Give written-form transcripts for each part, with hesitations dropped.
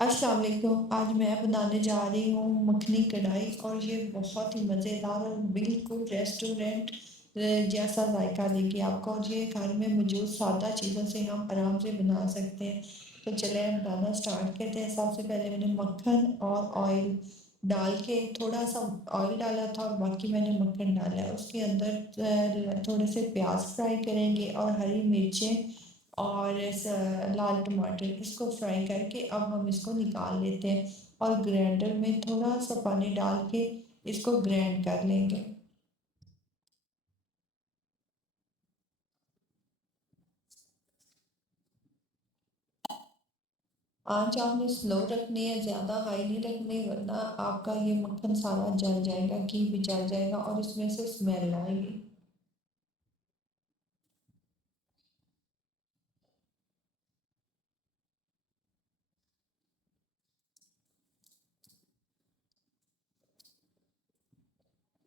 अस्सलाम वालेकुम। आज मैं बनाने जा रही हूँ मखनी कढ़ाई और ये बहुत ही मज़ेदार और बिल्कुल रेस्टोरेंट जैसा जायका देगी आपको और ये घर में मौजूद सादा चीज़ों से हम आराम से बना सकते हैं। तो चलें हम बनाना स्टार्ट करते हैं। सबसे पहले मैंने मक्खन और ऑयल डाल के थोड़ा सा ऑयल डाला था और बाकी मैंने मक्खन डाला है। उसके अंदर थोड़े से प्याज फ्राई करेंगे और हरी मिर्चें और लाल टमाटर इसको फ्राई करके अब हम इसको निकाल लेते हैं और ग्राइंडर में थोड़ा सा पानी डाल के इसको ग्राइंड कर लेंगे। आंच आपने स्लो रखनी है, ज़्यादा हाई नहीं रखनी वरना आपका ये मक्खन सारा जल जाएगा, घी भी जल जाएगा और इसमें से स्मेल आएगी।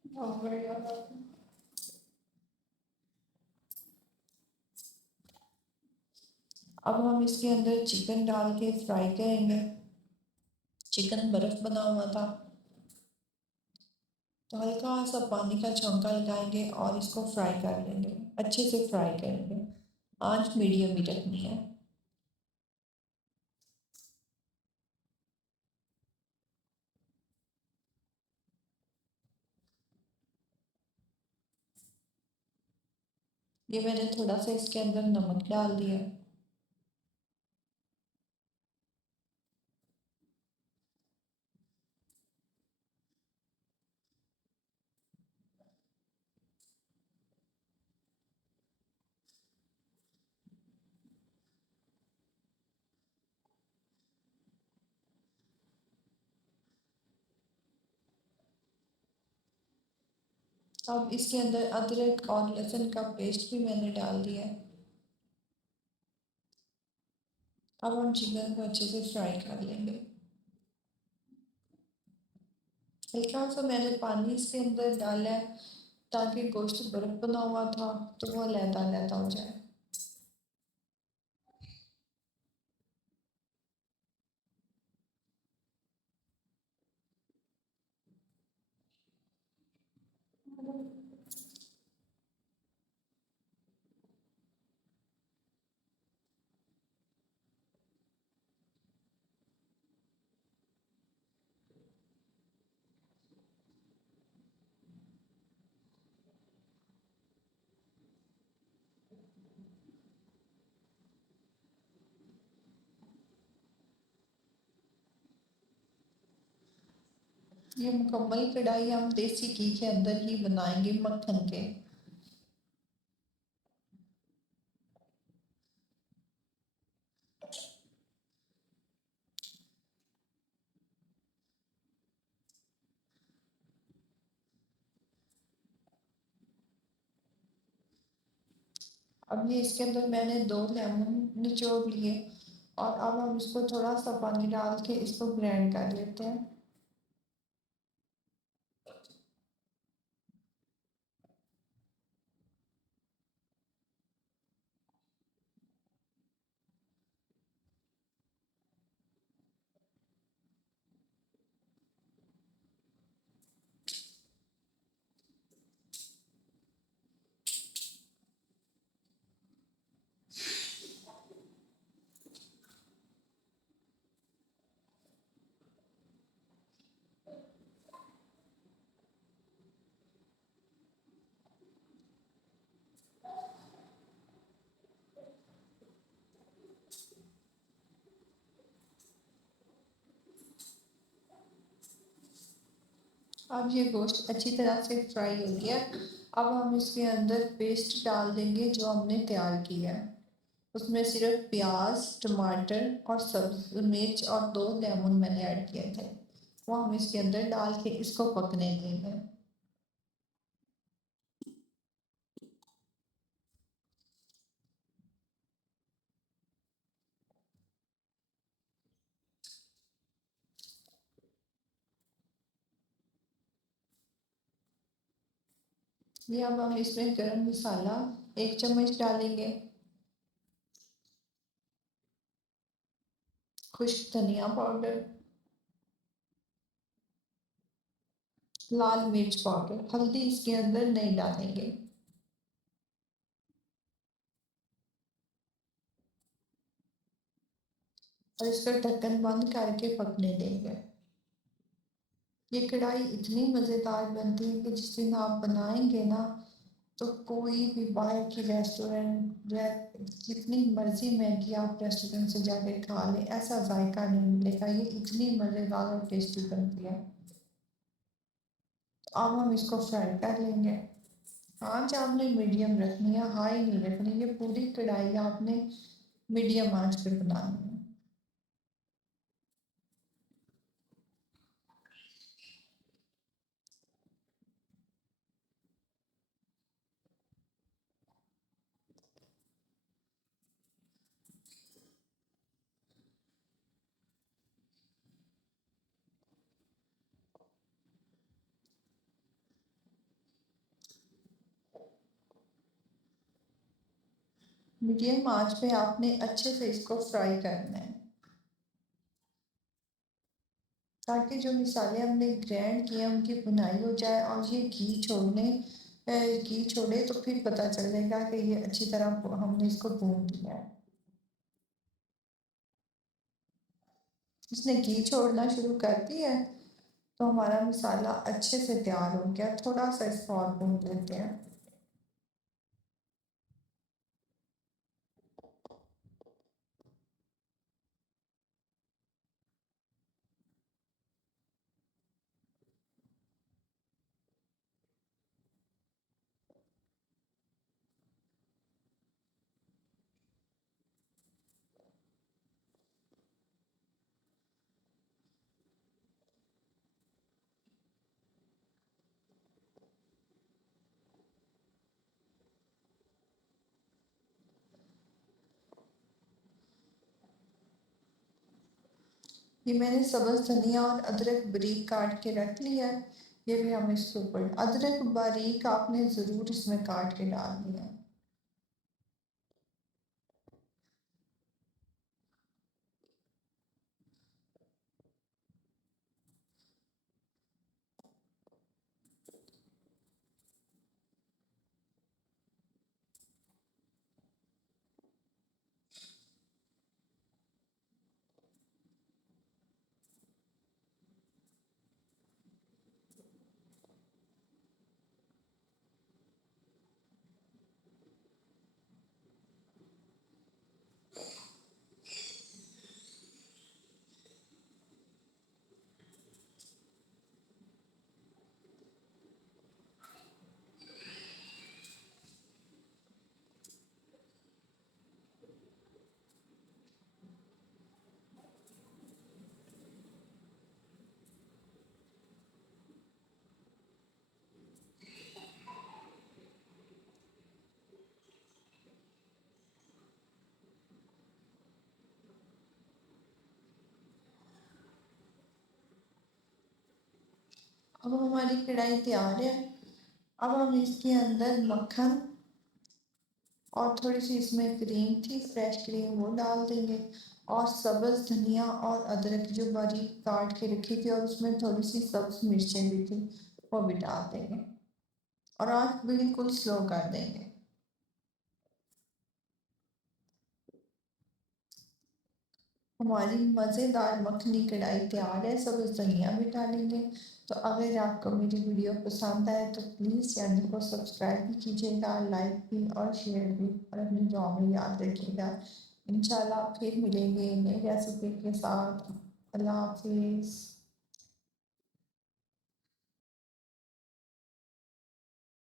और अब हम इसके अंदर चिकन डाल के फ्राई करेंगे। चिकन बर्फ़ बना हुआ था तो हल्का सा पानी का छौंका लगाएंगे और इसको फ्राई कर लेंगे, अच्छे से फ्राई करेंगे। आंच मीडियम ही रखनी है। ये मैंने थोड़ा सा इसके अंदर नमक डाल दिया। अब इसके अंदर अदरक और लहसुन का पेस्ट भी मैंने डाल दिया है। अब हम चिकन को अच्छे से फ्राई कर लेंगे। हल्का सा मैंने पानी इसके अंदर डाला है ताकि गोश्त बर्फ बना हुआ था तो वो लहदा लहदा हो जाए। ये मुकम्मल कढ़ाई हम देसी घी के अंदर ही बनाएंगे मक्खन के। अब ये इसके अंदर मैंने 2 लेमन निचोड़ लिए और अब हम इसको थोड़ा सा पानी डाल के इसको ग्राइंड कर लेते हैं। अब ये गोश्त अच्छी तरह से फ्राई हो गया। अब हम इसके अंदर पेस्ट डाल देंगे जो हमने तैयार किया है। उसमें सिर्फ प्याज, टमाटर और सब्ज मिर्च और 2 लेमन मैंने ऐड किए थे। वो हम इसके अंदर डाल के इसको पकने देंगे। ये अब हम इसमें गरम मसाला 1 चम्मच डालेंगे। खुश्क धनिया पाउडर, लाल मिर्च पाउडर, हल्दी इसके अंदर नहीं डालेंगे। और इसका ढक्कन बंद करके पकने देंगे। ये कढ़ाई इतनी मज़ेदार बनती है कि जिस दिन आप बनाएंगे ना, तो कोई भी बाहर की रेस्टोरेंट या जितनी मर्जी महंगी आप रेस्टोरेंट से जाके खा लें, ऐसा जायका नहीं मिलेगा। ये इतनी मज़ेदार और टेस्टी बनती है। तो अब हम इसको फ्राई कर लेंगे। आँच आपने मीडियम रखनी है, हाई नहीं रखनी। ये पूरी कढ़ाई आपने मीडियम आंच पे बनानी है। मीडियम आंच पे आपने अच्छे से इसको फ्राई करना है, ताकि जो मिसाले हमने ग्राइंड किए उनकी भुनाई हो जाए और ये घी छोड़े तो फिर पता चल जाएगा कि ये अच्छी तरह हमने इसको भून लिया है। इसने घी छोड़ना शुरू कर दिया है, तो हमारा मसाला अच्छे से तैयार हो गया। थोड़ा सा इसको और भून लेते हैं। ये मैंने सब्ज़ धनिया और अदरक बारीक काट के रख लिया है। ये भी हम इसके ऊपर, अदरक बारीक आपने ज़रूर इसमें काट के डाल दिया है। अब हमारी कढ़ाई तैयार है। अब हम इसके अंदर मक्खन और थोड़ी सी इसमें क्रीम थी, फ्रेश क्रीम, वो डाल देंगे। और सब्ज़ धनिया और अदरक जो बारीक काट के रखी थी, और उसमें थोड़ी सी सब्ज़ मिर्चें भी थी, वो भी डाल देंगे। और आँच बिल्कुल स्लो कर देंगे। हमारी मज़ेदार मखनी कढ़ाई तैयार है। सब्ज़ धनिया भी डालेंगे। तो अगर आपको मेरी वीडियो पसंद आए तो प्लीज़ चैनल को सब्सक्राइब भी कीजिएगा, लाइक भी और शेयर भी, और अपनी दुआ में याद रखिएगा। इंशाल्लाह फिर मिलेंगे नई रेसिपी के साथ। अल्लाह हाफिज़।